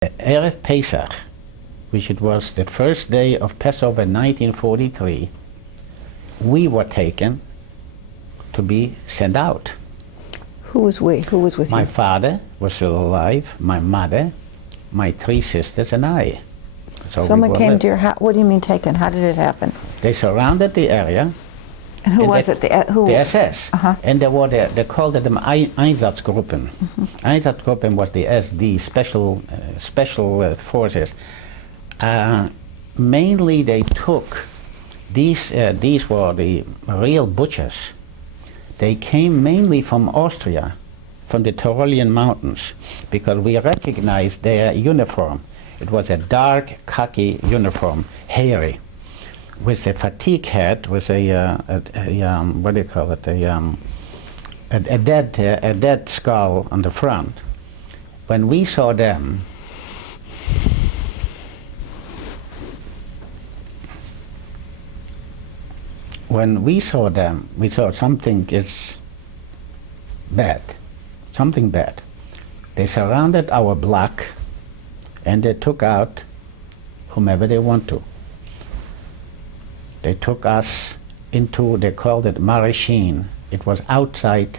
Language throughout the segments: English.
Erev Pesach, which it was the first day of Passover 1943, we were taken to be sent out. Who was we? Who was with you? My father was still alive, my mother, my 3 sisters, and I. So Someone came to your house. What do you mean taken? How did it happen? They surrounded the area. And who was it? The SS. Uh-huh. And they called them Einsatzgruppen. Einsatzgruppen was the SD, special forces. Mainly they took, these were the real butchers. They came mainly from Austria, from the Tyrolean mountains, because we recognized their uniform. It was a dark khaki uniform, hairy, with a fatigue hat, with a what do you call it, a dead skull on the front. When we saw them, we saw something is bad, something bad. They surrounded our block, and they took out whomever they want to. They took us into, they called it Marishin. It was outside,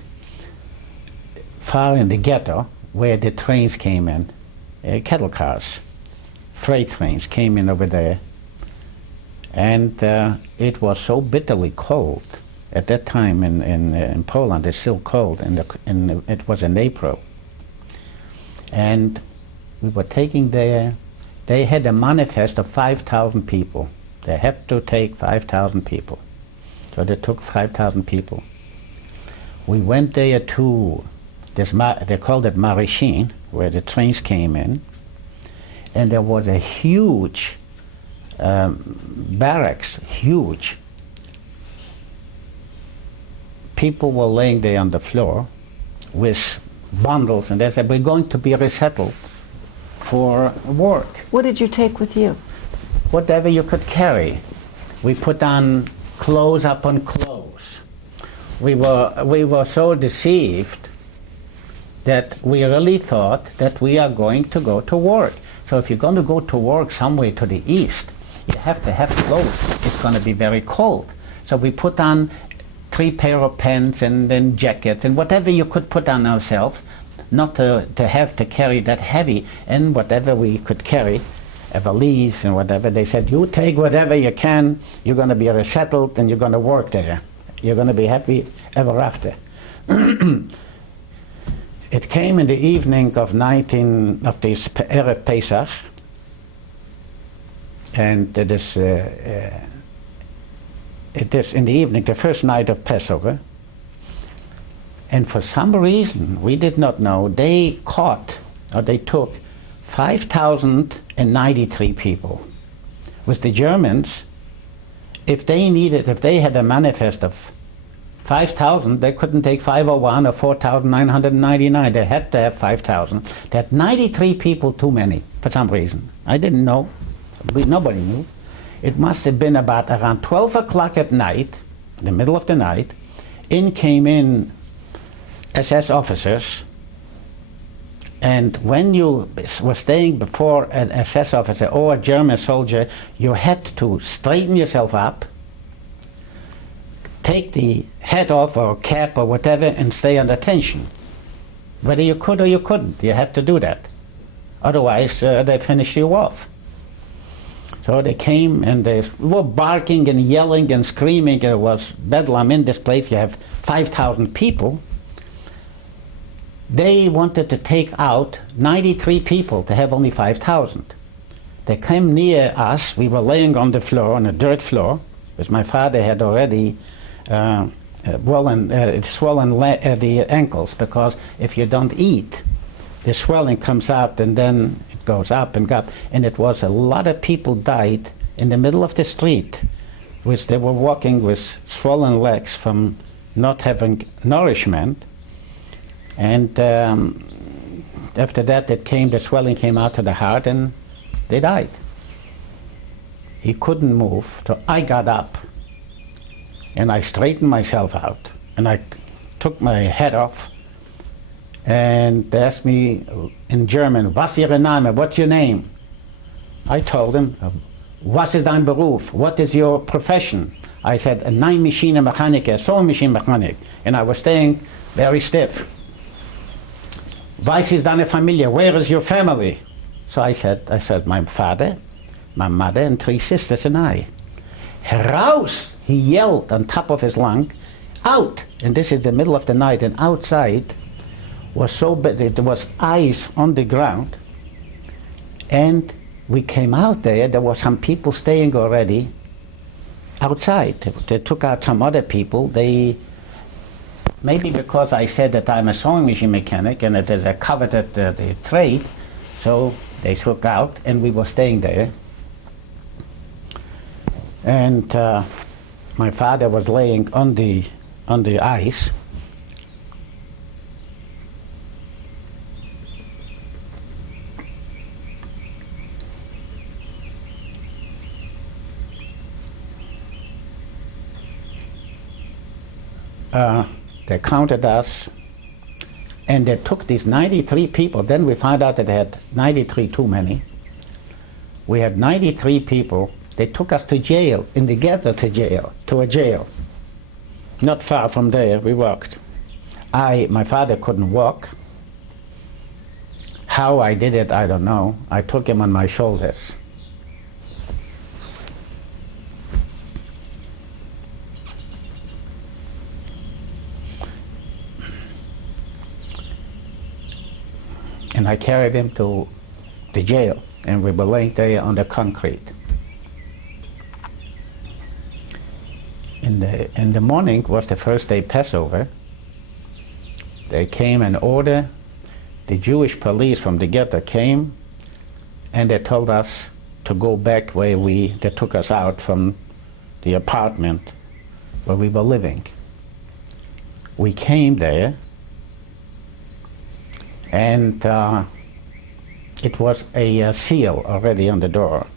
far in the ghetto, where the trains came in, cattle cars, freight trains came in over there. And it was so bitterly cold at that time in Poland. It's still cold, and it was in April. And we were taking there. They had a manifest of 5,000 people. They had to take 5,000 people. So they took 5,000 people. We went there to this, they called it Marishin, where the trains came in. And there was a huge barracks, huge. People were laying there on the floor with bundles, and they said, we're going to be resettled for work. What did you take with you? Whatever you could carry. We put on clothes upon clothes. We were so deceived that we really thought that we are going to go to work. So if you're going to go to work somewhere to the east, you have to have clothes. It's going to be very cold. So we put on 3 pair of pants and then jackets and whatever you could put on ourselves, not to have to carry that heavy, and whatever we could carry, a valise and whatever. They said, you take whatever you can, you're going to be resettled and you're going to work there. You're going to be happy ever after. It came in the evening of this Erev Pesach, and it is in the evening, the first night of Passover. And for some reason, we did not know, they took 5,093 people. With the Germans, if they had a manifest of 5,000, they couldn't take 501 or 4,999. They had to have 5,000. They had 93 people too many, for some reason. I didn't know. Nobody knew. It must have been around 12 o'clock at night, in the middle of the night, came in SS officers, and when you were staying before an SS officer or a German soldier, you had to straighten yourself up, take the hat off or cap or whatever, and stay under tension. Whether you could or you couldn't, you had to do that. Otherwise, they finished you off. So they came and they were barking and yelling and screaming. It was bedlam in this place. You have 5,000 people. They wanted to take out 93 people to have only 5,000. They came near us. We were laying on the floor, on a dirt floor, because my father had already swollen the ankles, because if you don't eat, the swelling comes out and then it goes up and up. And it was a lot of people died in the middle of the street, which they were walking with swollen legs from not having nourishment. And after that, the swelling came out to the heart, and they died. He couldn't move, so I got up, and I straightened myself out, and I took my hat off, And they asked me in German, "Was Ihre Name? What's your name?" I told them, "Was ist dein Beruf? What is your profession?" I said, "A Nähmaschinenmechaniker, sewing machine mechanic." And I was staying very stiff. "Was ist deine Familie? Where is your family?" So I said, "My father, my mother, and 3 sisters and I." "Heraus!" he yelled on top of his lung. "Out!" And this is the middle of the night, and outside was so bad, there was ice on the ground. And we came out there were some people staying already outside. They took out some other people. They, maybe because I said that I'm a sewing machine mechanic and that I coveted the trade, so they took out, and we were staying there. And my father was laying on the ice. They counted us, and they took these 93 people. Then we found out that they had 93 too many. We had 93 people. They took us to jail, in the ghetto to a jail. Not far from there, we walked. My father couldn't walk. How I did it, I don't know. I took him on my shoulders. And I carried him to the jail, and we were laying there on the concrete. In the morning was the first day Passover. They came and ordered, the Jewish police from the ghetto came, and they told us to go back where they took us out from the apartment where we were living. We came there, and it was a seal already on the door.